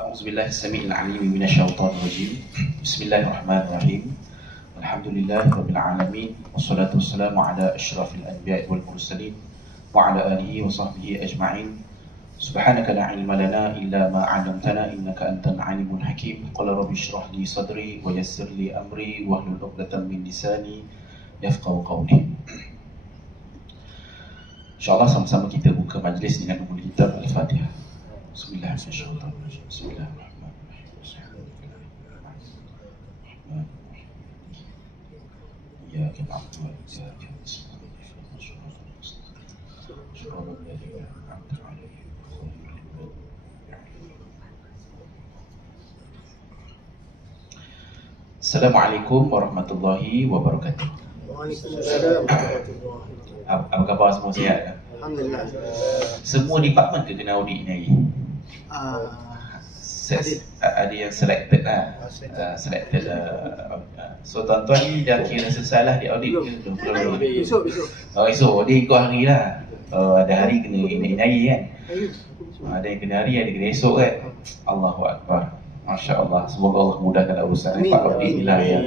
أعوذ بالله السميع العليم من الشيطان الرجيم. بسم الله الرحمن الرحيم. الحمد لله رب العالمين والصلاة والسلام على أشرف الأنبياء والمرسلين وعلى آله وصحبه أجمعين. سبحانك لا علم لنا إلا ما علمتنا إنك أنت العليم الحكيم. قال رب اشرح لي صدري ويسر لي أمري واحلل عقدة من لساني يفقهوا قولي. InsyaAllah sama-sama kita buka majlis dengan umul kitab Al-Fatihah. Bismillahirrahmanirrahim. Bismillahirrahmanirrahim. Iyyaka na'budu wa iyyaka nasta'in. Shiratal ladzina an'amta 'alaihim ghairil maghdubi 'alaihim. Assalamualaikum warahmatullahi wabarakatuh. Waalaikumsalam warahmatullahi wabarakatuh. Apa khabar semua, sihat kan? Alhamdulillah. Semua department ke kena audit ni hari? Ada yang selected lah. Selected lah. So tuan-tuan ni dah kira selesai lah di audit ke? Belum. Besok. Oh, esok dia ikut hari lah. Ada hari kena ini hari kan? Ada yang kena hari, ada yang kena esok kan? Allahu Akbar. Masya Allah. Semoga Allah mudahkan urusan Pak audit ni lah ya.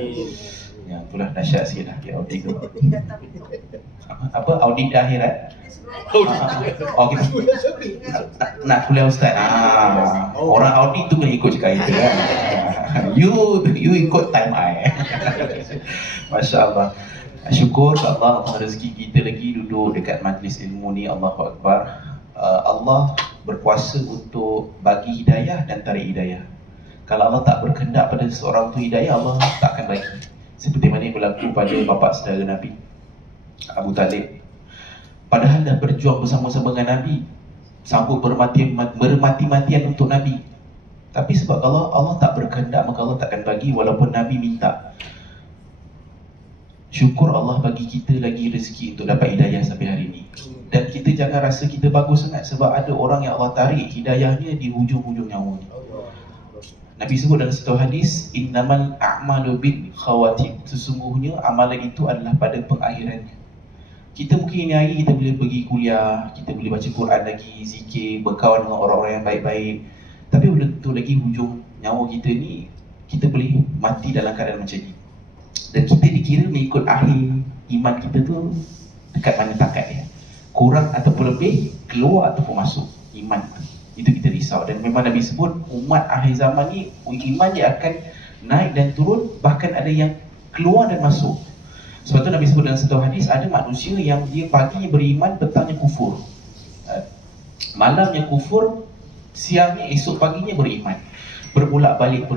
Yang itulah dahsyat sikit lah dia audit tu. Apa? Audit akhirat? Oh, kita nak kuliah ustaz. Orang audit tu kena ikut cakap itu kan. You ikut time I. Masya Allah. Syukur ke Allah rezeki kita lagi duduk dekat majlis ilmu ni. Allahu Akbar. Allah berkuasa untuk bagi hidayah dan tarik hidayah. Kalau Allah tak berkehendak pada seorang tu hidayah, Allah tak akan bagi. Seperti mana yang berlaku pada bapa saudara Nabi Abu Talib. Padahal dah berjuang bersama-sama dengan Nabi, sanggup bermati-matian untuk Nabi. Tapi sebab kalau Allah tak berkehendak, maka Allah takkan bagi walaupun Nabi minta. Syukur Allah bagi kita lagi rezeki untuk dapat hidayah sampai hari ini. Dan kita jangan rasa kita bagus sangat, sebab ada orang yang Allah tarik hidayahnya di hujung-hujung nyawa ni. Nabi sebut dalam satu hadis, innamal a'malu bil khawatim. Sesungguhnya amalan itu adalah pada pengakhirannya. Kita mungkin ini hari kita boleh pergi kuliah, kita boleh baca Quran lagi, zikir, berkawan dengan orang-orang yang baik-baik. Tapi belum tentu lagi hujung nyawa kita ni kita boleh mati dalam keadaan macam ni. Dan kita dikira mengikut akhir iman kita tu dekat mana takat dia. Kurang ataupun lebih, keluar ataupun masuk iman tu. Itu kita risau. Dan memang Nabi sebut umat akhir zaman ni iman dia akan naik dan turun, bahkan ada yang keluar dan masuk. Sebab tu Nabi sebut dalam satu hadis, ada manusia yang dia paginya beriman, petangnya kufur, malamnya kufur, siangnya esok paginya beriman. Berbolak-balik.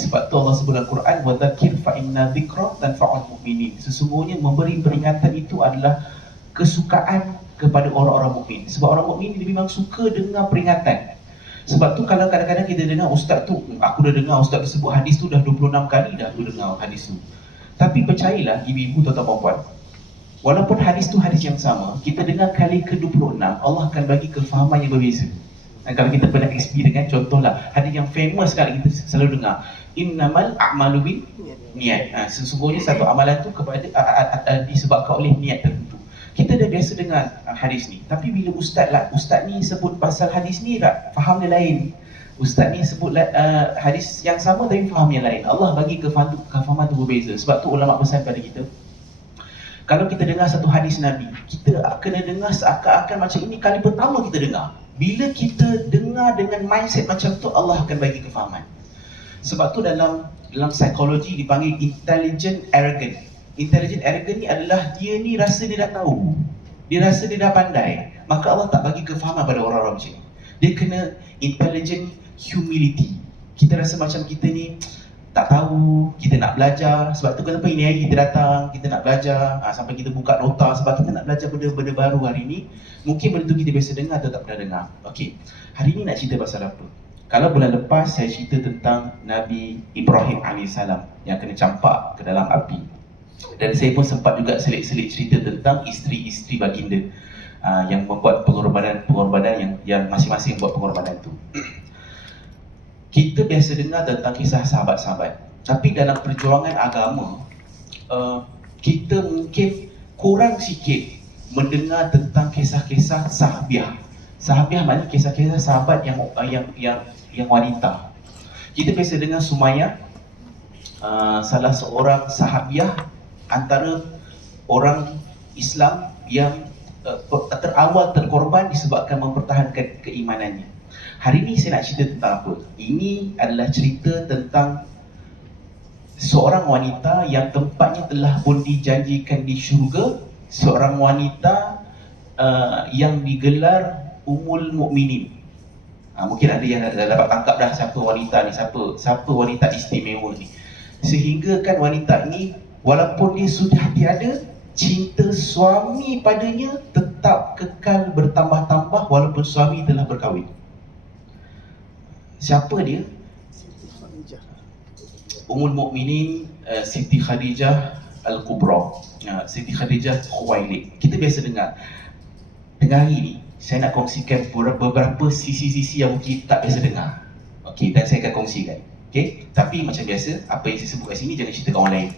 Sebab tu Allah sebut dalam Quran, wa dzakir fa inna dzikra tanfa'ul mu'minin. Sesungguhnya memberi peringatan itu adalah kesukaan kepada orang-orang mukmin. Sebab orang mukmin dia memang suka dengar peringatan. Sebab tu kalau kadang-kadang kita dengar ustaz tu, aku dah dengar ustaz tu sebut hadis tu dah 26 kali dah aku dengar hadis tu. Tapi percayalah ibu-ibu, tuan-tuan, puan-puan, walaupun hadis tu hadis yang sama, kita dengar kali ke-26, Allah akan bagi kefahaman yang berbeza. Dan kalau kita pernah experience kan, contohlah hadis yang famous sekali kita selalu dengar, innamal a'malu bin niat. Sesungguhnya satu amalan tu kepada disebabkan oleh niat tertentu. Kita dah biasa dengar hadis ni, tapi bila ustaz ni sebut pasal hadis ni, tak faham dia lain. Ustaz ni sebut hadis yang sama tapi faham yang lain. Allah bagi kefahaman tu berbeza. Sebab tu ulama pesan pada kita, kalau kita dengar satu hadis Nabi, kita kena dengar seakan-akan macam ini kali pertama kita dengar. Bila kita dengar dengan mindset macam tu, Allah akan bagi kefahaman. Sebab tu dalam psikologi dipanggil intelligent arrogant. Intelligent arrogant ni adalah dia ni rasa dia dah tahu, dia rasa dia dah pandai, maka Allah tak bagi kefahaman pada orang-orang macam ni. Dia kena intelligent humility. Kita rasa macam kita ni tak tahu, kita nak belajar. Sebab tu kenapa ini hari kita datang, kita nak belajar, sampai kita buka nota, sebab kita nak belajar benda-benda baru hari ni. Mungkin benda tu kita biasa dengar atau tak pernah dengar. Okey, hari ni nak cerita pasal apa? Kalau bulan lepas saya cerita tentang Nabi Ibrahim AS yang kena campak ke dalam api. Dan saya pun sempat juga selit-selit cerita tentang isteri-isteri baginda yang membuat pengorbanan yang masing-masing buat pengorbanan tu. Kita biasa dengar tentang kisah sahabat-sahabat, tapi dalam perjuangan agama kita mungkin kurang sikit mendengar tentang kisah-kisah sahabiah. Sahabiah maknanya kisah-kisah sahabat yang wanita. Kita biasa dengar Sumayyah, salah seorang sahabiah antara orang Islam yang terawal terkorban disebabkan mempertahankan keimanannya. Hari ini saya nak cerita tentang apa? Ini adalah cerita tentang seorang wanita yang tempatnya telah pun dijanjikan di syurga, seorang wanita yang digelar Ummul Mukminin. Mungkin ada yang dah dapat tangkap dah siapa wanita ni, siapa wanita istimewa ni. Sehingga kan wanita ni walaupun dia sudah tiada, cinta suami padanya tetap kekal bertambah-tambah walaupun suami telah berkahwin. Siapa dia? Khadijah. Ummul Mukminin Siti Khadijah Al-Kubra, Siti Khadijah Khuwailid. Kita biasa dengar. Tengah hari ni saya nak kongsikan beberapa sisi-sisi yang mungkin tak biasa dengar. Okey, dan saya akan kongsikan. Okey, tapi macam biasa, apa yang saya sebut kat sini jangan cerita kat orang lain.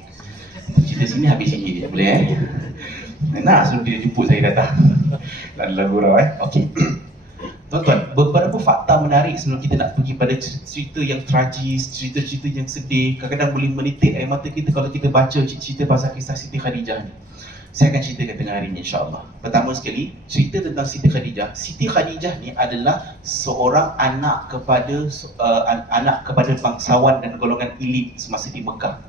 Cerita sini habis sini je, boleh Nak sebelum dia jemput saya datang. Lagu gurau Okey. Tuan-tuan, beberapa fakta menarik sebelum kita nak pergi pada cerita yang tragis, cerita-cerita yang sedih. Kadang-kadang boleh menitik air mata kita kalau kita baca cerita pasal kisah Siti Khadijah ni. Saya akan ceritakan tengah hari ni, insya-Allah. Pertama sekali, cerita tentang Siti Khadijah. Siti Khadijah ni adalah seorang anak kepada bangsawan dan golongan elit semasa di Mekah.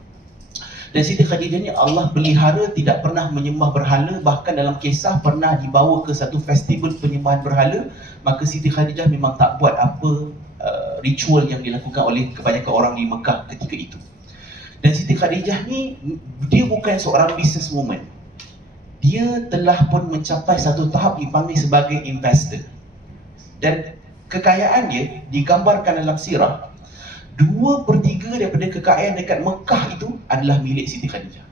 Dan Siti Khadijah ni Allah pelihara, tidak pernah menyembah berhala. Bahkan dalam kisah pernah dibawa ke satu festival penyembahan berhala. Maka Siti Khadijah memang tak buat apa ritual yang dilakukan oleh kebanyakan orang di Mekah ketika itu. Dan Siti Khadijah ni, dia bukan seorang businesswoman. Dia telah pun mencapai satu tahap dipanggil sebagai investor. Dan kekayaan dia digambarkan dalam sirah, 2/3 daripada kekayaan dekat Mekah itu adalah milik Siti Khadijah.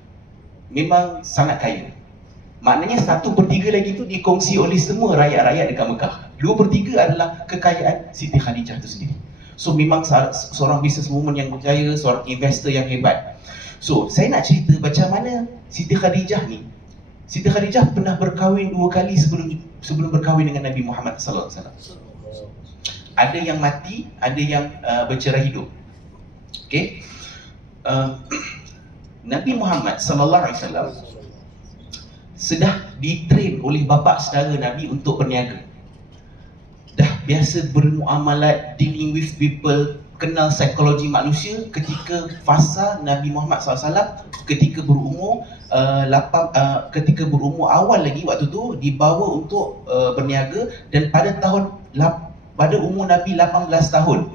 Memang sangat kaya. Maknanya 1/3 lagi itu dikongsi oleh semua rakyat-rakyat dekat Mekah. 2/3 adalah kekayaan Siti Khadijah itu sendiri. So memang seorang businesswoman yang berjaya, seorang investor yang hebat. So saya nak cerita macam mana Siti Khadijah ni. Siti Khadijah pernah berkahwin 2 kali sebelum berkahwin dengan Nabi Muhammad sallallahu alaihi wasallam. Ada yang mati, ada yang bercerai hidup. Okey. Nabi Muhammad sallallahu alaihi wasallam sudah ditrain oleh bapa saudara Nabi untuk berniaga. Dah biasa bermuamalat, dealing with people, kenal psikologi manusia. Ketika fasa Nabi Muhammad SAW ketika berumur awal lagi waktu tu dibawa untuk berniaga. Dan pada umur Nabi 18 tahun,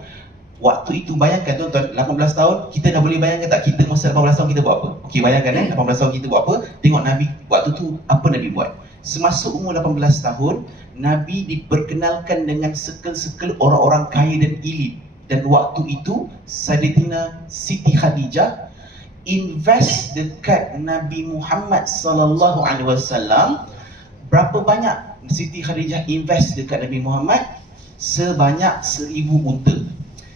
waktu itu bayangkan tuan-tuan, 18 tahun, kita dah boleh bayangkan tak kita masa 18 tahun kita buat apa? Okey, bayangkan 18 tahun kita buat apa? Tengok Nabi waktu tu apa Nabi buat. Semasa umur 18 tahun, Nabi diperkenalkan dengan sekel-sekel orang-orang kaya dan elit. Dan waktu itu Sayyidatina Siti Khadijah invest dekat Nabi Muhammad sallallahu alaihi wasallam. Berapa banyak Siti Khadijah invest dekat Nabi Muhammad? Sebanyak 1000 unta.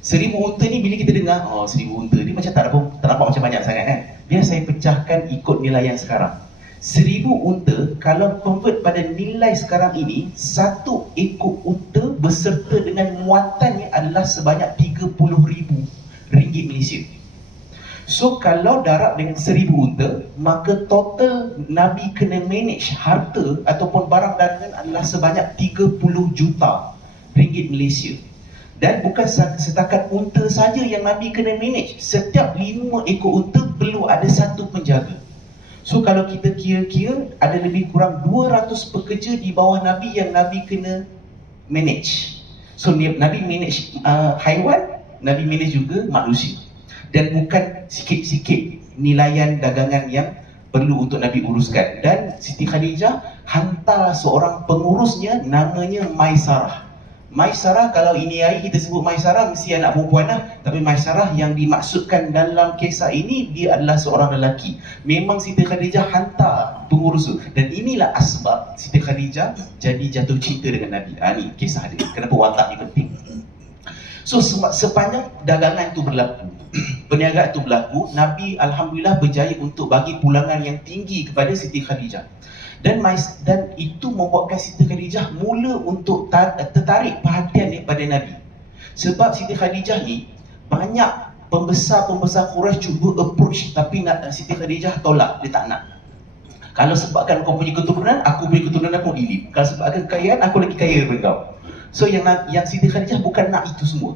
1000 unta ni bila kita dengar, 1000 unta ni macam tak nampak macam banyak sangat kan. Biar saya pecahkan ikut nilaian sekarang. 1000 unta kalau convert pada nilai sekarang ini, satu ekor unta beserta dengan muatannya adalah sebanyak 30,000 ringgit Malaysia. So kalau darab dengan 1000 unta, maka total Nabi kena manage harta ataupun barang dagangan adalah sebanyak 30 juta ringgit Malaysia. Dan bukan setakat unta saja yang Nabi kena manage. Setiap 5 ekor unta perlu ada satu penjaga. So kalau kita kira-kira, ada lebih kurang 200 pekerja di bawah Nabi yang Nabi kena manage. So Nabi manage haiwan, Nabi manage juga manusia. Dan bukan sikit-sikit nilaian dagangan yang perlu untuk Nabi uruskan. Dan Siti Khadijah hantar seorang pengurusnya, namanya Maisarah. Maisarah, kalau ini hari kita sebut Maisarah mesti anak perempuan lah. Tapi Maisarah yang dimaksudkan dalam kisah ini, dia adalah seorang lelaki. Memang Siti Khadijah hantar pengurus tu. Dan inilah asbab Siti Khadijah jadi jatuh cinta dengan Nabi. Ni kisah dia, kenapa watak ni penting. So sepanjang dagangan itu berlaku, perniagaan itu berlaku, Nabi Alhamdulillah berjaya untuk bagi pulangan yang tinggi kepada Siti Khadijah. Dan itu membuatkan Siti Khadijah mula untuk tertarik perhatian daripada Nabi. Sebab Siti Khadijah ni banyak pembesar-pembesar Quraisy cuba approach, tapi Siti Khadijah tolak, dia tak nak. Kalau sebabkan kau punya keturunan, aku punya keturunan pun ilim. Kalau sebabkan kekayaan, aku lagi kaya daripada kau. So yang Siti Khadijah bukan nak itu semua.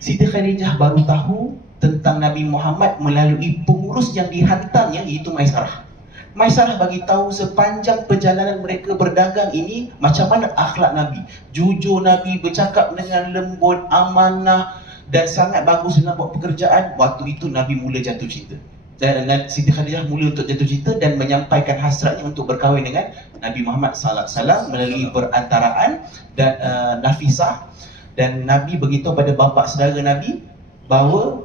Siti Khadijah baru tahu tentang Nabi Muhammad melalui pengurus yang dihantarnya, iaitu Maisarah. Maisarah bagi tahu sepanjang perjalanan mereka berdagang ini macam mana akhlak Nabi. Jujur Nabi, bercakap dengan lembut, amanah dan sangat bagus dalam buat pekerjaan. Waktu itu Nabi mula jatuh cinta. Dan Siti Khadijah mula untuk jatuh cinta dan menyampaikan hasratnya untuk berkahwin dengan Nabi Muhammad sallallahu alaihi wasallam melalui perantaraan dan Nafisah. Dan Nabi beritahu pada bapa saudara Nabi bahawa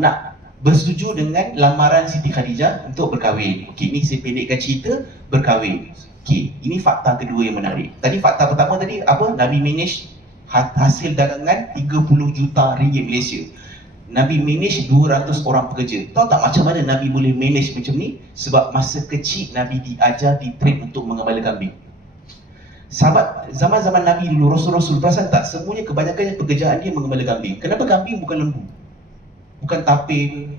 nak bersetuju dengan lamaran Siti Khadijah untuk berkahwin. Okey, ini saya pendekkan cerita berkahwin. Okey, ini fakta kedua yang menarik. Tadi fakta pertama tadi apa? Nabi manage hasil dagangan 30 juta ringgit Malaysia. Nabi manage 200 orang pekerja. Tahu tak macam mana Nabi boleh manage macam ni? Sebab masa kecil Nabi diajar, di-train untuk mengembala kambing. Sahabat, zaman-zaman Nabi dulu, Rasul-Rasul, perasan tak? Semuanya kebanyakannya pekerjaan dia mengembala kambing. Kenapa kambing bukan lembu? Bukan tapir?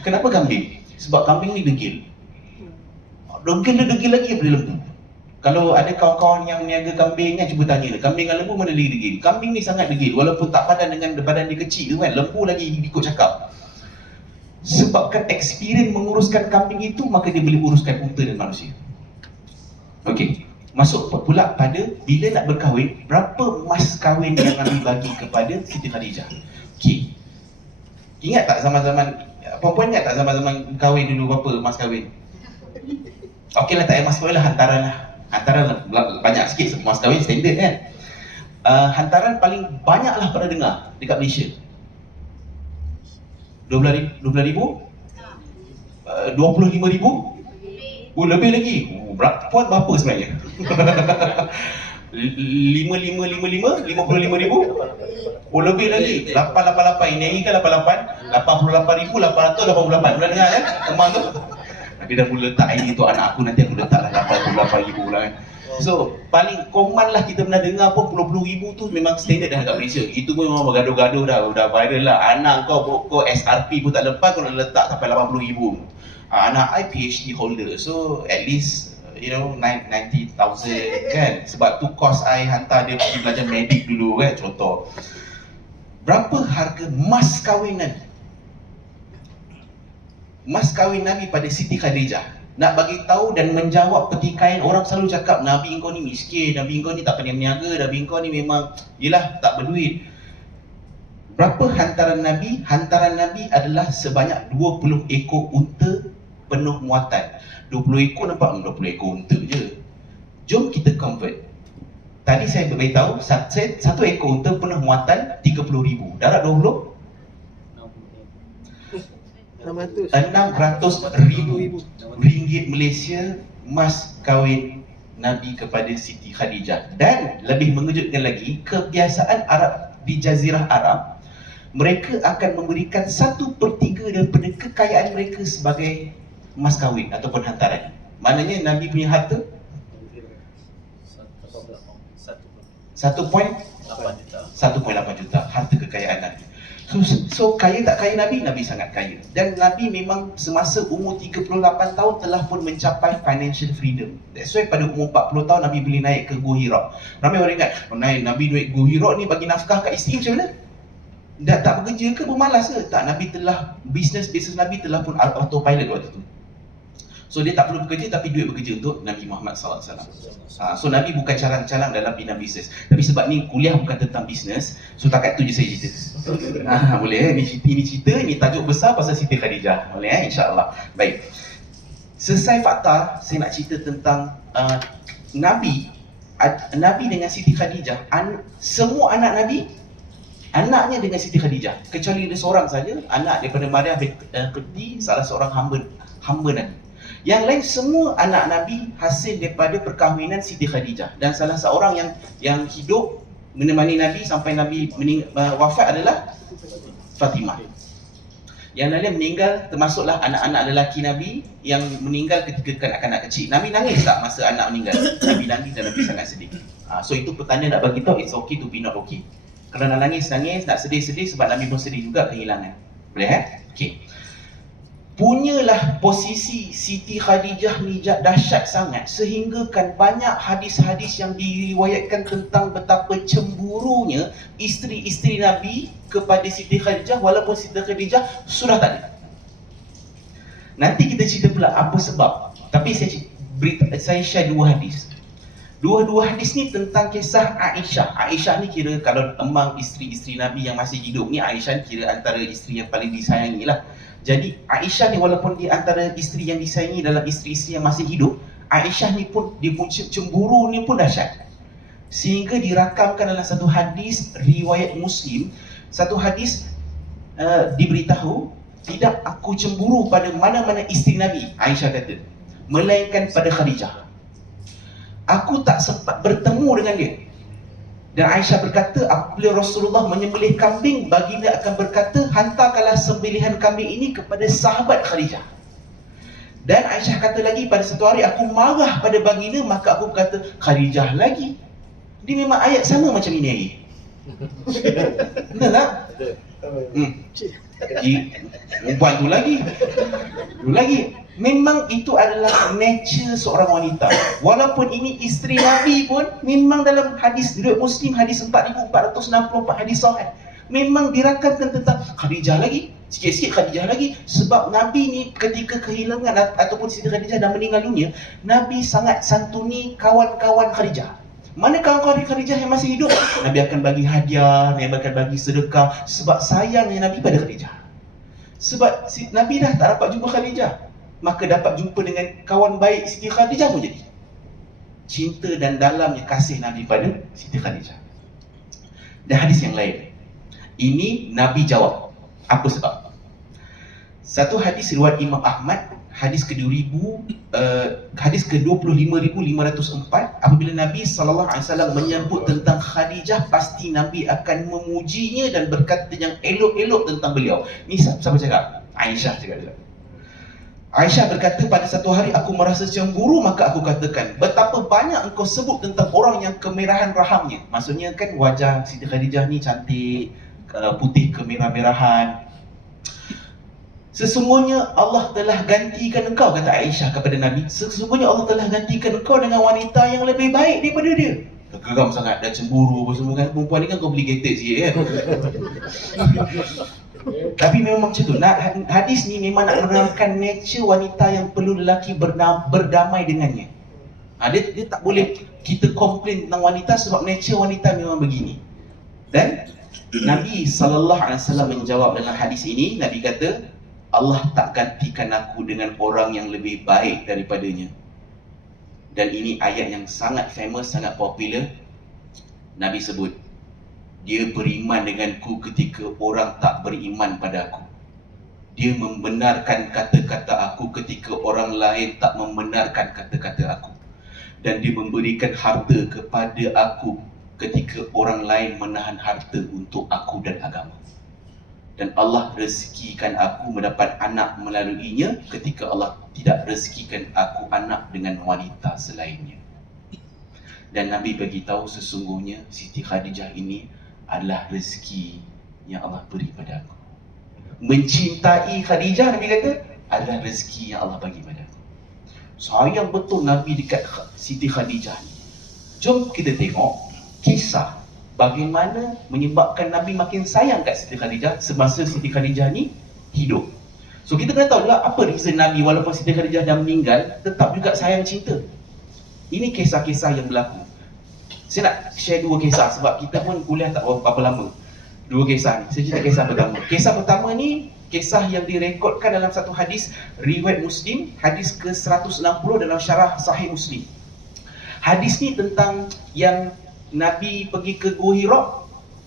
Kenapa kambing? Sebab kambing ni degil. Degil lagi daripada lembu. Kalau ada kawan-kawan yang niaga kambing kan, cuba tanya, kambing dengan lembu mana lagi degil? Kambing ni sangat degil, walaupun tak padan dengan badan dia kecil kan, lembu lagi ikut cakap. Sebabkan experience menguruskan kambing itu, maka dia boleh uruskan unta dan manusia. Okey, masuk pula pada bila nak berkahwin, berapa mas kahwin yang Nabi bagi kepada Siti Khadijah. Okey, ingat tak zaman-zaman, perempuan ingat tak zaman-zaman kahwin dulu berapa mas kahwin? Okey lah, tak payah mas kahwin lah, hantaran lah. Hantaran banyak sikit, mas kahwin standard kan. Hantaran paling banyak lah pada dengar dekat Malaysia 12,000? 25,000? Lebih lagi. Puan berapa sebenarnya? 55,000? Lebih lagi. 888. Ini kan 88. 88,888. Boleh dengar kan? Teman tu. Dia dah mula letak ID tu anak aku, nanti aku letaklah 88,000 lah kan. So, paling common lah kita pernah dengar pun puluh-puluh ribu tu memang standard dah kat Malaysia. Itu pun memang bergaduh-gaduh dah viral lah. Anak kau SRP pun tak lepas, kau nak letak sampai 80,000. Anak I PhD holder, so at least 90,000 kan. Sebab tu kos I hantar dia pergi belajar medik dulu kan, contoh. Berapa harga mas kahwin Nabi? Mas kahwin Nabi pada Siti Khadijah. Nak bagi tahu dan menjawab pertikaian orang selalu cakap Nabi engkau ni miskin, Nabi engkau ni tak pandai berniaga, Nabi engkau ni memang yelah tak berduit. Berapa hantaran Nabi? Hantaran Nabi adalah sebanyak 20 ekor unta penuh muatan. 20 ekor nampak 20 ekor unta je. Jom kita convert. Tadi saya beritahu satu ekor unta penuh muatan 30,000. Darat 20? 600,000 ringgit Malaysia mas kahwin Nabi kepada Siti Khadijah. Dan lebih mengejutkan lagi, kebiasaan Arab di Jazirah Arab, mereka akan memberikan 1/3 daripada kekayaan mereka sebagai mas kahwin ataupun hantaran. Maknanya Nabi punya harta 1.8 juta harta kekayaan Nabi. So kaya tak kaya Nabi? Nabi sangat kaya. Dan Nabi memang semasa umur 38 tahun telah pun mencapai financial freedom. That's why pada umur 40 tahun Nabi boleh naik ke Gua Hira. Ramai orang ingat, Nabi naik Gua Hira ni bagi nafkah kat isteri macam mana? Tak bekerja ke, bermalas ke? Tak, Nabi telah, bisnes Nabi telah pun autopilot waktu tu. So dia tak perlu bekerja tapi duit bekerja untuk Nabi Muhammad SAW. So Nabi bukan calang-calang dalam bidang bisnes. Tapi sebab ni kuliah bukan tentang bisnes, so takat tu je saya cerita. Boleh ini cerita, ini tajuk besar pasal Siti Khadijah. Boleh insya-Allah. Baik. Selesai fakta, saya nak cerita tentang Nabi dengan Siti Khadijah. Semua anak Nabi, anaknya dengan Siti Khadijah. Kecuali ada seorang saja, anak daripada Maryam Qibti, salah seorang hamba Nabi. Yang lain semua anak Nabi hasil daripada perkahwinan Siti Khadijah. Dan salah seorang yang hidup menemani Nabi sampai Nabi wafat adalah Fatimah. Yang lain meninggal termasuklah anak-anak lelaki Nabi yang meninggal ketika kanak-kanak kecil. Nabi nangis tak masa anak meninggal? Nabi nangis dan Nabi sangat sedih. So itu petanda nak bagi tahu it's okay to be not okay. Kalau nak nangis, nak sedih sebab Nabi pun sedih juga kehilangan. Boleh Okey. Punyalah posisi Siti Khadijah ni dahsyat sangat sehingga kan banyak hadis-hadis yang diriwayatkan tentang betapa cemburunya isteri-isteri Nabi kepada Siti Khadijah walaupun Siti Khadijah sudah tak ada. Nanti kita cerita pula apa sebab. Tapi saya share dua hadis. Dua hadis ni tentang kisah Aisyah. Aisyah ni kira kalau among isteri-isteri Nabi yang masih hidup ni, Aisyah ni kira antara isteri yang paling disayangi lah. Jadi Aisyah ni walaupun di antara isteri yang disayangi dalam isteri-isteri yang masih hidup, Aisyah ni pun dia pun cemburu ni pun dahsyat. Sehingga dirakamkan dalam satu hadis riwayat Muslim, satu hadis diberitahu, tidak aku cemburu pada mana-mana isteri Nabi, Aisyah kata, melainkan pada Khadijah. Aku tak sempat bertemu dengan dia. Dan Aisyah berkata, apabila Rasulullah menyembelih kambing, baginda akan berkata, hantarkanlah sembelihan kambing ini kepada sahabat Khadijah. Dan Aisyah kata lagi, pada satu hari aku marah pada baginda, maka aku berkata, Khadijah lagi. Dia memang ayat sama macam ini lagi. Benar tak? Perempuan tu lagi. Memang itu adalah nature seorang wanita. Walaupun ini isteri Nabi pun, memang dalam hadis riwayat Muslim, hadis 4464, hadis sahih, memang dirakamkan tentang Khadijah lagi, sikit-sikit Khadijah lagi. Sebab Nabi ni ketika kehilangan ataupun Siti Khadijah dah meninggal dunia, Nabi sangat santuni kawan-kawan Khadijah. Mana kawan-kawan Khadijah yang masih hidup, Nabi akan bagi hadiah, Nabi akan bagi sedekah. Sebab sayangnya Nabi pada Khadijah. Sebab Nabi dah tak dapat jumpa Khadijah, maka dapat jumpa dengan kawan baik Siti Khadijah pun jadi. Cinta dan dalamnya kasih Nabi pada Siti Khadijah. Dan hadis yang lain, ini Nabi jawab. Apa sebab? Satu hadis riwayat Imam Ahmad, hadis ke-25,504, apabila Nabi SAW menyebut tentang Khadijah, pasti Nabi akan memujinya dan berkata yang elok-elok tentang beliau. Ni siapa cakap? Aisyah cakap. Aisyah berkata, pada satu hari aku merasa cemburu, maka aku katakan, betapa banyak engkau sebut tentang orang yang kemerahan rahamnya. Maksudnya kan wajah Siti Khadijah ni cantik, putih kemerah-merahan. Sesungguhnya Allah telah gantikan engkau, kata Aisyah kepada Nabi, sesungguhnya Allah telah gantikan engkau dengan wanita yang lebih baik daripada dia. Geram sangat, dah cemburu apa semua kan. Perempuan ni kan complicated sikit kan. Tapi memang macam tu. Hadis ni memang nak menerangkan nature wanita yang perlu lelaki berdamai dengannya. Dia tak boleh kita komplain tentang wanita sebab nature wanita memang begini. Dan Nabi SAW menjawab dalam hadis ini, Nabi kata, Allah tak gantikan aku dengan orang yang lebih baik daripadanya. Dan ini ayat yang sangat famous, sangat popular. Nabi sebut, dia beriman denganku ketika orang tak beriman pada aku. Dia membenarkan kata-kata aku ketika orang lain tak membenarkan kata-kata aku. Dan dia memberikan harta kepada aku ketika orang lain menahan harta untuk aku dan agama. Dan Allah rezekikan aku mendapat anak melaluinya ketika Allah tidak rezekikan aku anak dengan wanita selainnya. Dan Nabi bagi tahu sesungguhnya Siti Khadijah ini adalah rezeki yang Allah beri pada aku. Mencintai Khadijah, Nabi kata, adalah rezeki yang Allah bagi pada aku. Sayang betul Nabi dekat Siti Khadijah ni. Jom kita tengok kisah bagaimana menyebabkan Nabi makin sayang kat Siti Khadijah semasa Siti Khadijah ni hidup. So kita kena tahu juga apa reason Nabi walaupun Siti Khadijah dah meninggal tetap juga sayang cinta. Ini kisah-kisah yang berlaku. Saya nak share dua kisah sebab kita pun kuliah tak berapa lama. Dua kisah ni. Saya cerita kisah pertama. Kisah pertama ni kisah yang direkodkan dalam satu hadis riwayat Muslim, hadis ke-160 dalam syarah Sahih Muslim. Hadis ni tentang yang Nabi pergi ke Gua Hira,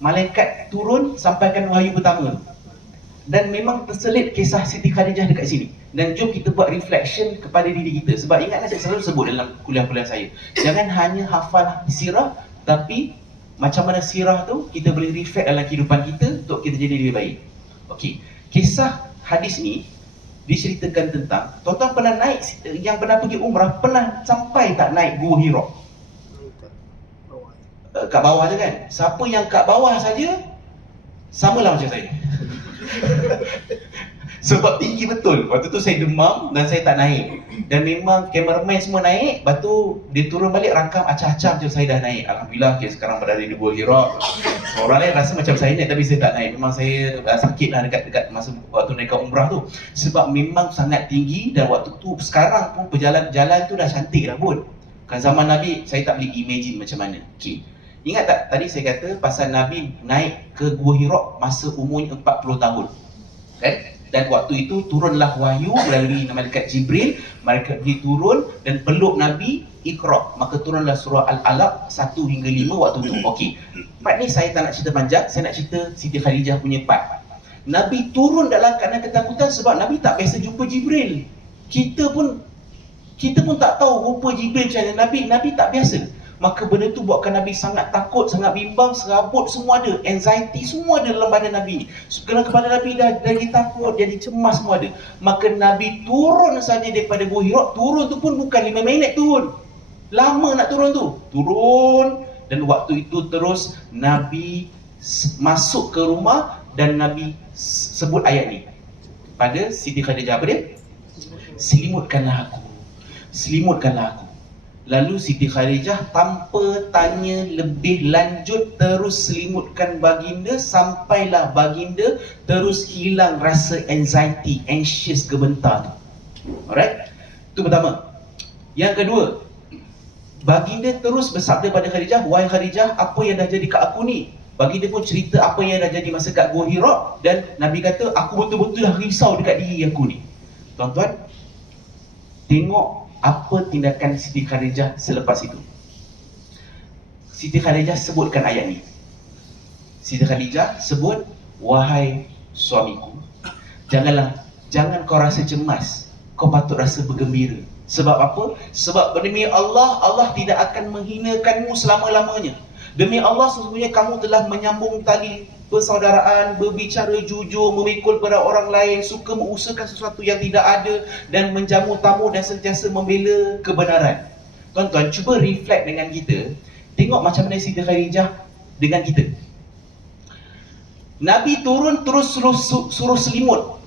malaikat turun sampaikan wahyu pertama. Dan memang terselit kisah Siti Khadijah dekat sini. Dan jom kita buat reflection kepada diri kita. Sebab ingatlah saya selalu sebut dalam kuliah-kuliah saya, jangan hanya hafal sirah, tapi macam mana sirah tu kita boleh reflect dalam kehidupan kita untuk kita jadi lebih baik. Okey, kisah hadis ni diceritakan tentang tuan-tuan pernah naik, yang pernah pergi umrah, pernah sampai tak naik Gua Hira? kat bawah je kan. Siapa yang kat bawah saja samalah macam saya. Sebab tinggi betul. Waktu tu saya demam dan saya tak naik. Dan memang kameraman semua naik, lepas tu dia turun balik rakam acah-acah macam saya dah naik. Alhamdulillah, okay, sekarang berada di Gua Hira. Orang lain rasa macam saya naik tapi saya tak naik. Memang saya sakit lah dekat masa waktu naik ke umrah tu. Sebab memang sangat tinggi dan waktu tu sekarang pun jalan tu dah cantik dah pun. Kan zaman Nabi saya tak boleh imagine macam mana. Okay. Ingat tak tadi saya kata pasal Nabi naik ke Gua Hira masa umurnya 40 tahun. Kan? Dan waktu itu turunlah wahyu melalui malaikat Jibril. Malaikat Jibril turun dan peluk Nabi, Iqra. Maka turunlah surah Al-Alaq 1 hingga 5 waktu itu. Okey. Part ni saya tak nak cerita panjang, saya nak cerita Siti Khadijah punya part. Nabi turun dalam keadaan ketakutan sebab Nabi tak biasa jumpa Jibril. Kita pun tak tahu rupa Jibril macam mana. Nabi tak biasa. Maka benda tu buatkan Nabi sangat takut, sangat bimbang, serabut semua ada, anxiety semua ada dalam badan Nabi. Kerana kepala Nabi dah jadi takut, jadi cemas semua ada. Maka Nabi turun saja daripada Gua Hira, turun tu pun bukan 5 minit turun. Lama nak turun tu. Turun dan waktu itu terus Nabi masuk ke rumah dan Nabi sebut ayat ni pada Siti Khadijah. Apa dia? Selimutkanlah aku. Selimutkanlah aku. Lalu Siti Khadijah tanpa tanya lebih lanjut terus selimutkan baginda sampailah baginda terus hilang rasa anxiety, anxious, gementar tu. Alright? Itu pertama. Yang kedua, baginda terus bersabda pada Khadijah, "Wahai Khadijah, apa yang dah jadi kat aku ni?" Baginda pun cerita apa yang dah jadi masa kat Gua Hira dan Nabi kata, "Aku betul-betul dah risau dekat diri aku ni." Tuan-tuan, tengok apa tindakan Siti Khadijah selepas itu. Siti Khadijah sebutkan ayat ni. Siti Khadijah sebut, "Wahai suamiku, jangan kau rasa cemas, kau patut rasa bergembira." Sebab apa? Sebab demi Allah, Allah tidak akan menghinakanmu selama-lamanya. Demi Allah, sesungguhnya kamu telah menyambung tali persaudaraan, berbicara jujur, memikul pada orang lain, suka mengusahakan sesuatu yang tidak ada dan menjamu tamu dan sentiasa membela kebenaran. Tuan-tuan, cuba reflect dengan kita. Tengok macam mana Siti Khadijah dengan kita. Nabi turun terus suruh selimut.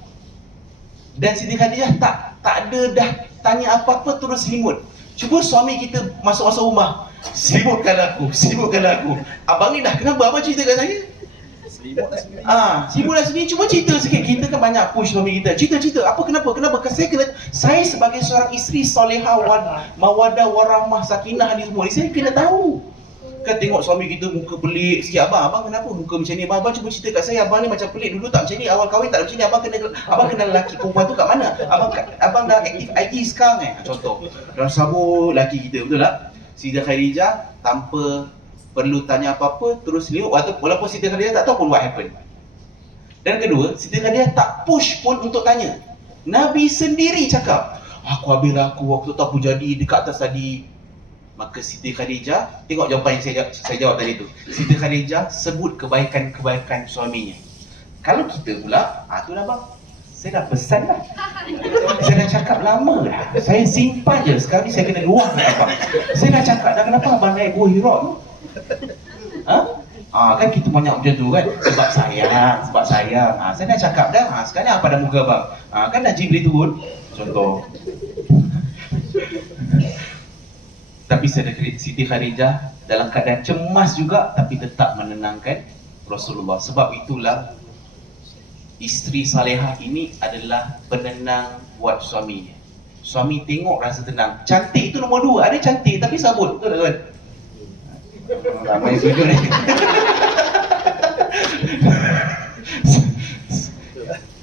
Dan Siti Khadijah tak ada dah tanya apa-apa, terus selimut. Cuba suami kita masuk rumah, selimutkanlah aku. Abang ni dah kenapa? Abang cerita kat saya. Selimut dah sendiri. Cuba cerita sikit. Kita kan banyak push suami kita. Cerita. Apa kenapa? Saya sebagai seorang isteri solehah, mawadah, warahmah, sakinah di rumah ni, saya kena tahu. Kan tengok suami kita muka pelik sikit. Abang kenapa muka macam ni? Abang cuba cerita kat saya. Abang ni macam pelik. Dulu tak macam ni. Awal kahwin tak macam ni. Abang kenal lelaki perempuan tu kat mana? Abang dah aktif IG sekarang contoh. Dalam sabur lelaki kita. Betul tak? Siti Khadijah tanpa perlu tanya apa-apa terus selimut, walaupun Siti Khadijah tak tahu pun what happened. Dan kedua, Siti Khadijah tak push pun untuk tanya. Nabi sendiri cakap, aku waktu tu apa jadi dekat atas tadi. Maka Siti Khadijah, tengok jawapan yang saya jawab tadi tu. Siti Khadijah sebut kebaikan suaminya. Kalau kita pula, tu dah bang, saya dah pesan dah. Saya dah cakap lama dah. Saya simpan je, sekarang ni saya kena luah kat abang. Saya dah cakap dah, kenapa abang naik Gua Hira tu? Kan kita banyak macam tu kan. Sebab sayang. Saya dah cakap dah. Sekarang apa dah muka abang? Kan dah Jibril turun. Contoh. Tapi Siti Khadijah dalam keadaan cemas juga, tapi tetap menenangkan Rasulullah. Sebab itulah isteri salehah ini adalah penenang buat suaminya. Suami tengok rasa tenang. Cantik itu nombor 2. Ada cantik tapi sabut. Betul tak tuan? Ramai setuju ni.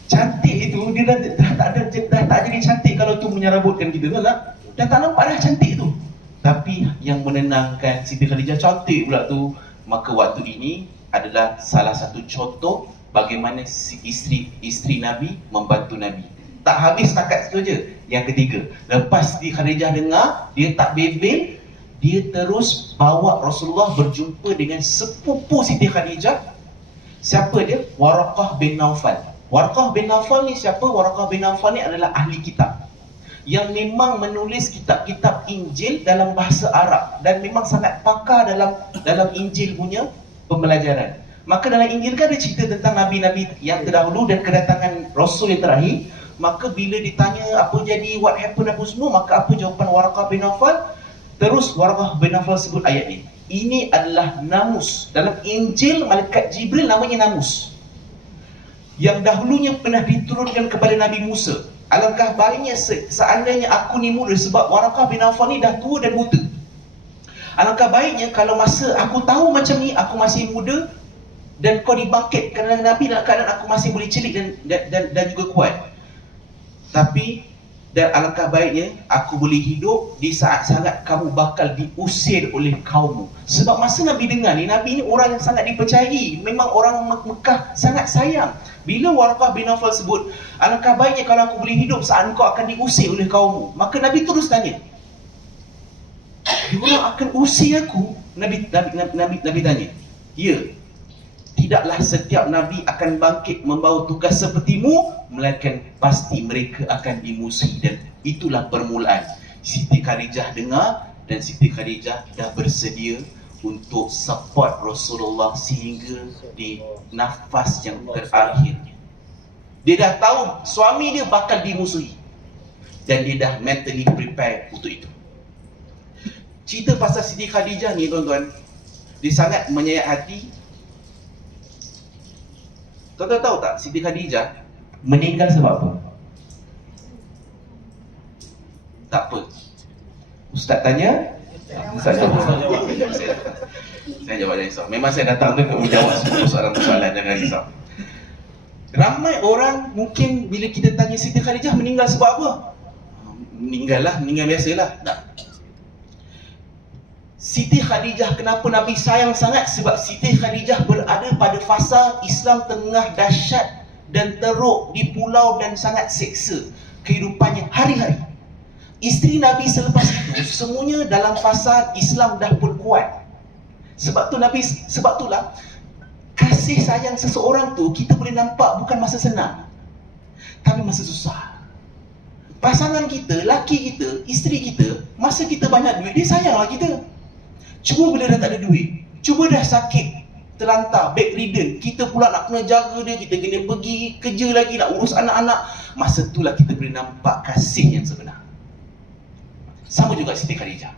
Cantik itu dia dah tak jadi cantik kalau tu menyerabutkan kita, betul tak? Dah tak nampak dah cantik tu. Tapi yang menenangkan Siti Khadijah cantik pula tu. Maka waktu ini adalah salah satu contoh bagaimana isteri Nabi membantu Nabi. Tak habis setakat situ je. Yang ketiga, lepas Siti Khadijah dengar, dia tak bebel, dia terus bawa Rasulullah berjumpa dengan sepupu Siti Khadijah. Siapa dia? Waraqah bin Naufal. Waraqah bin Naufal ni siapa? Waraqah bin Naufal ni adalah ahli kitab. yang memang menulis kitab-kitab Injil dalam bahasa Arab dan memang sangat pakar dalam Injil punya pembelajaran. Maka dalam Injil kan ada cerita tentang nabi-nabi yang terdahulu dan kedatangan Rasul yang terakhir. Maka bila ditanya apa jadi, what happened apa semua, maka apa jawapan Waraqah bin Nawfal? Terus Waraqah bin Nawfal sebut ayat ni. Ini adalah namus. Dalam Injil, malaikat Jibril namanya namus, yang dahulunya pernah diturunkan kepada Nabi Musa. Alangkah baiknya seandainya aku ni muda, sebab Waraqah bin Nawfal ni dah tua dan buta. Alangkah baiknya kalau masa aku tahu macam ni, aku masih muda, dan kau dibangkitkan oleh Nabi dalam keadaan aku masih boleh celik dan juga kuat. Tapi dan alangkah baiknya aku boleh hidup di saat sangat kamu bakal diusir oleh kaummu. Sebab masa Nabi dengar ni, Nabi ni orang yang sangat dipercayai, memang orang Mekah sangat sayang. Bila Waraqah bin Nawfal sebut, alangkah baiknya kalau aku boleh hidup saat engkau akan diusir oleh kaummu, maka Nabi terus tanya, diorang akan usir aku? Nabi tanya, ya, tidaklah setiap Nabi akan bangkit membawa tugas sepertimu, melainkan pasti mereka akan dimusuhi. Dan itulah permulaan. Siti Khadijah dengar, dan Siti Khadijah dah bersedia untuk support Rasulullah sehingga di nafas yang terakhirnya. Dia dah tahu suami dia bakal dimusuhi, dan dia dah mentally prepare untuk itu. Cerita pasal Siti Khadijah ni tuan-tuan, dia sangat menyayat hati. Tuan-tuan tahu tak Siti Khadijah meninggal sebab apa? Tak apa. Ustaz tanya, Ustaz jawab. Saya jawab, jangan risau. Memang saya datang tu untuk menjawab semua soalan-soalan, jangan risau. Ramai orang mungkin bila kita tanya Siti Khadijah meninggal sebab apa? Meninggal biasalah. Tak. Siti Khadijah, kenapa Nabi sayang sangat? Sebab Siti Khadijah berada pada fasa Islam tengah dahsyat dan teruk di pulau dan sangat seksa kehidupannya hari-hari. Isteri Nabi selepas itu semuanya dalam fasa Islam dah pun kuat. Sebab itulah kasih sayang seseorang tu kita boleh nampak bukan masa senang, tapi masa susah. Pasangan kita, laki kita, isteri kita, masa kita banyak duit, dia sayanglah kita. Cuba bila dah tak ada duit, cuba dah sakit, terlantar, bedridden, kita pula nak kena jaga dia, kita kena pergi kerja lagi, nak urus anak-anak. Masa itulah kita boleh nampak kasih yang sebenar. Sama juga Siti Khadijah.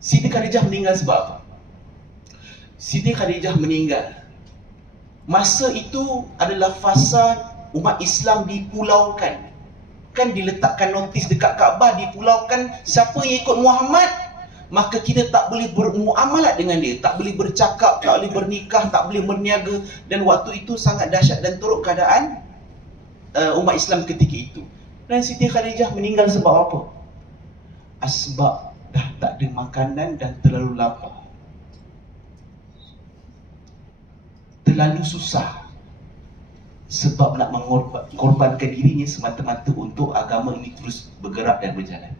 Siti Khadijah meninggal sebab apa? Siti Khadijah meninggal masa itu adalah fasa umat Islam dipulaukan. Kan diletakkan notis dekat Kaabah, dipulaukan. Siapa yang ikut Muhammad, maka kita tak boleh bermuamalat dengan dia, tak boleh bercakap, tak boleh bernikah, tak boleh berniaga. Dan waktu itu sangat dahsyat dan teruk keadaan umat Islam ketika itu. Dan Siti Khadijah meninggal sebab apa? Sebab dah tak ada makanan dan terlalu lapar, terlalu susah. Sebab nak mengorbankan dirinya semata-mata untuk agama ini terus bergerak dan berjalan.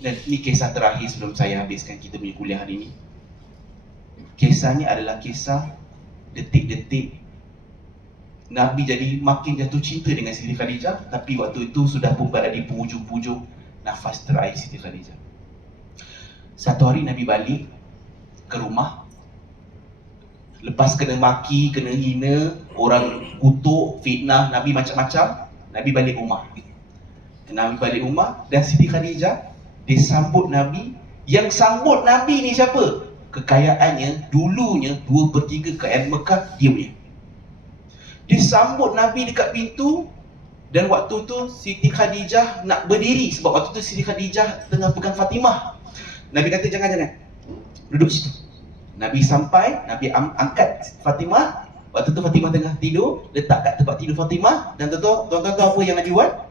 Dan ini kisah terakhir sebelum saya habiskan kita punya kuliah hari ini. Kisahnya adalah kisah detik-detik Nabi jadi makin jatuh cinta dengan Siti Khadijah, tapi waktu itu sudah pun berada di penghujung-hujung nafas terakhir Siti Khadijah. Satu hari Nabi balik ke rumah, lepas kena maki, kena hina, orang kutuk, fitnah Nabi macam-macam, Nabi balik rumah. Dan Siti Khadijah disambut Nabi. Yang sambut Nabi ni siapa? Kekayaannya, dulunya 2/3 kekayaan Mekah dia punya. Disambut Nabi dekat pintu. Dan waktu tu Siti Khadijah nak berdiri, sebab waktu tu Siti Khadijah tengah pegang Fatimah. Nabi kata jangan, duduk situ. Nabi sampai, Nabi angkat Fatimah. Waktu tu Fatimah tengah tidur, letak kat tempat tidur Fatimah. Dan tuan-tuan tahu apa yang Nabi buat?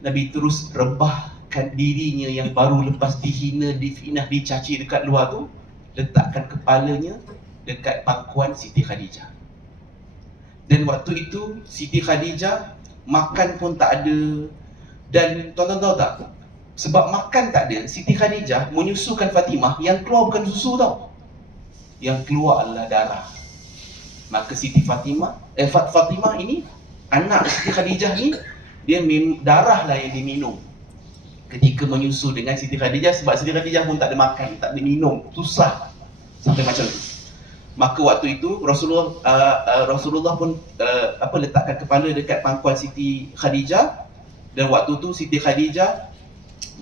Nabi terus rebahkan dirinya yang baru lepas dihina, difitnah, dicaci dekat luar tu, letakkan kepalanya dekat pangkuan Siti Khadijah. Dan waktu itu Siti Khadijah makan pun tak ada. Dan tuan-tuan tahu tak, sebab makan tak ada, Siti Khadijah menyusukan Fatimah, yang keluar bukan susu tau, yang keluar adalah darah. Maka Fatimah ini, anak Siti Khadijah ni, darah lah yang diminum ketika menyusu dengan Siti Khadijah, sebab Siti Khadijah pun tak ada makan, tak ada minum, susah sampai macam tu. Maka waktu itu Rasulullah pun letakkan kepala dekat pangkuan Siti Khadijah, dan waktu tu Siti Khadijah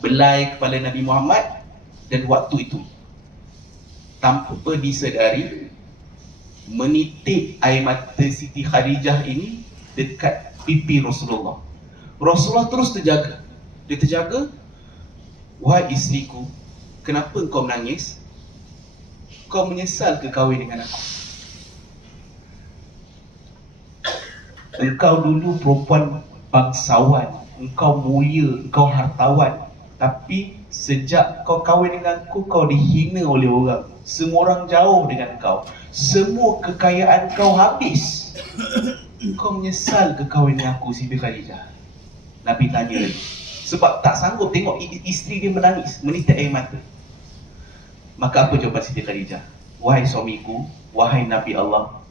belai kepala Nabi Muhammad, dan waktu itu tanpa disedari menitik air mata Siti Khadijah ini dekat pipi Rasulullah. Rasulullah terus terjaga. Dia terjaga, "Wahai isteriku, kenapa engkau menangis? Kau menyesal ke kahwin dengan aku? Engkau dulu perempuan bangsawan, engkau mulia, engkau hartawan, tapi sejak kau kahwin dengan aku, kau dihina oleh orang. Semua orang jauh dengan kau. Semua kekayaan kau habis. Kau menyesal ke kahwin dengan aku, Siti Khadijah?" Nabi tanya lagi, sebab tak sanggup tengok isteri dia menangis, menitik air mata. Maka apa jawaban Siti Khadijah? "Wahai suamiku, wahai Nabi Allah,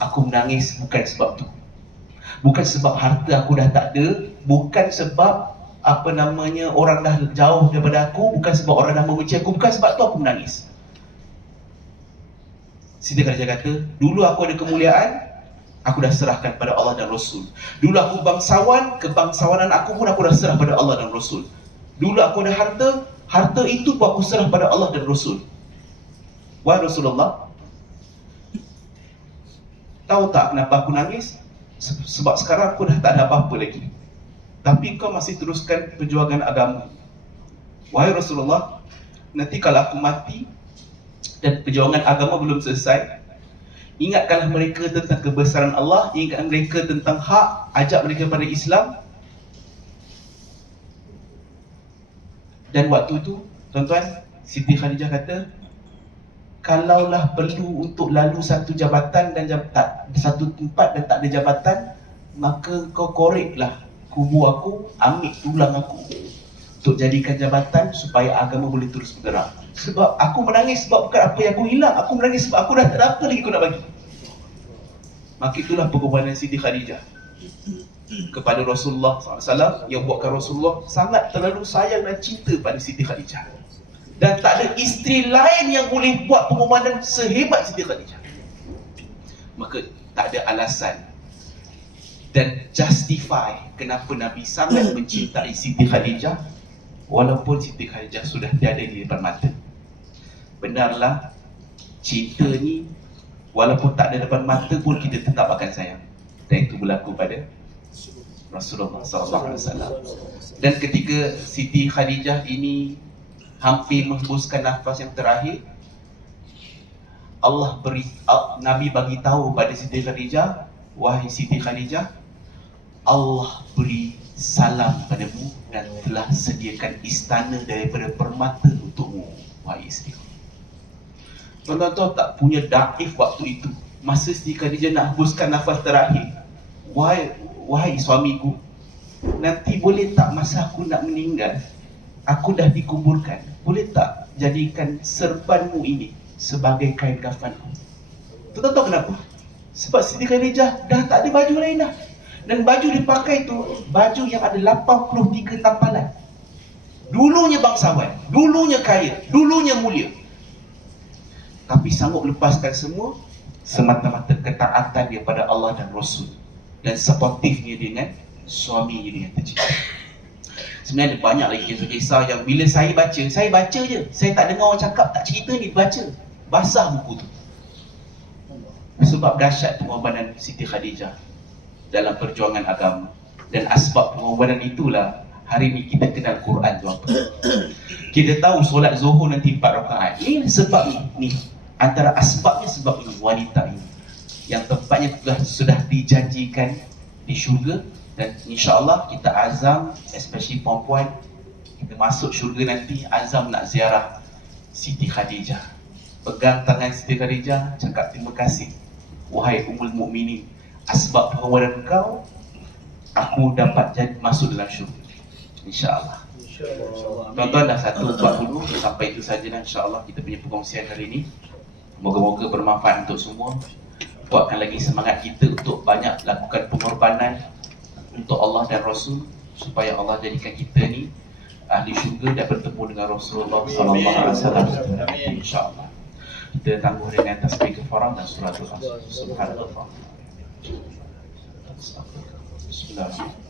aku menangis bukan sebab tu. Bukan sebab harta aku dah tak ada, bukan sebab orang dah jauh daripada aku, bukan sebab orang dah membenci aku, bukan sebab tu aku menangis." Siti Khadijah kata, "Dulu aku ada kemuliaan, aku dah serahkan pada Allah dan Rasul. Dulu aku bangsawan, kebangsawanan aku pun aku dah serah pada Allah dan Rasul. Dulu aku ada harta, harta itu pun aku serah pada Allah dan Rasul. Wahai Rasulullah, tahu tak kenapa aku nangis? Sebab sekarang aku dah tak ada apa-apa lagi. Tapi kau masih teruskan perjuangan agama. Wahai Rasulullah, nanti kalau aku mati dan perjuangan agama belum selesai, ingatkanlah mereka tentang kebesaran Allah, ingatkan mereka tentang hak, ajak mereka pada Islam." Dan waktu itu, tuan-tuan, Siti Khadijah kata, "Kalaulah perlu untuk lalu satu jabatan dan satu tempat dan tak ada jabatan, maka kau koreklah kubur aku, ambil tulang aku untuk jadikan jabatan supaya agama boleh terus bergerak. Sebab aku menangis sebab bukan apa yang aku hilang, aku menangis sebab aku dah tak ada apa lagi aku nak bagi." Maka itulah pengorbanan Siti Khadijah kepada Rasulullah SAW, yang buatkan Rasulullah sangat terlalu sayang dan cinta pada Siti Khadijah. Dan tak ada isteri lain yang boleh buat pengorbanan sehebat Siti Khadijah. Maka tak ada alasan dan justify kenapa Nabi sangat mencintai Siti Khadijah walaupun Siti Khadijah sudah tiada di depan mata. Benarlah, cinta ni walaupun tak ada depan mata pun kita tetap akan sayang. Dan itu berlaku pada Rasulullah SAW. Dan ketika Siti Khadijah ini hampir menghembuskan nafas yang terakhir, Nabi bagi tahu pada Siti Khadijah, "Wahai Siti Khadijah, Allah beri salam padamu dan telah sediakan istana daripada permata untukmu, wahai isteri." Tuan-tuan tak punya daif waktu itu, masa Siti Khadijah nak hembuskan nafas terakhir, "Wahai suamiku, nanti boleh tak masa aku nak meninggal, aku dah dikuburkan, boleh tak jadikan serbanmu ini sebagai kain kafanku?" Tuan-tuan tahu kenapa? Sebab Siti Khadijah dah tak ada baju lain dah. Dan baju dipakai tu baju yang ada 83 tampalan. Dulunya bangsawan, dulunya kaya, dulunya mulia, tapi sanggup lepaskan semua semata-mata ketaatan dia pada Allah dan Rasul, dan sportifnya dengan suaminya dengan tercinta. Sebenarnya ada banyak lagi kisah-kisah yang bila saya baca je, saya tak dengar orang cakap, tak cerita ni, baca basah buku tu. Sebab dahsyat pengorbanan Siti Khadijah dalam perjuangan agama. Dan asbab pengorbanan itulah hari ni kita kenal Quran tu apa. Kita tahu solat Zuhur nanti 4 rakaat. Ini sebab ni. Antara asbabnya sebab ini, wanita ini yang tempatnya sudah dijanjikan di syurga. Dan insya-Allah kita azam, especially perempuan, kita masuk syurga nanti azam nak ziarah Siti Khadijah. Pegang tangan Siti Khadijah, cakap terima kasih wahai Ummul Mukminin, asbab pengorbanan kau, aku dapat masuk dalam syurga. InsyaAllah. Tuan-tuan dah 1:40, sampai itu saja insyaAllah kita punya perkongsian hari ini. Moga-moga bermanfaat untuk semua. Kuatkan lagi semangat kita untuk banyak lakukan pengorbanan untuk Allah dan Rasul. supaya Allah jadikan kita ni ahli syurga dan bertemu dengan Rasulullah sallallahu alaihi wasallam. Insya-Allah. Kita tangguh dengan tasbih kafarah dan suratul Asr. Subhanallah. Bismillahirrahmanirrahim.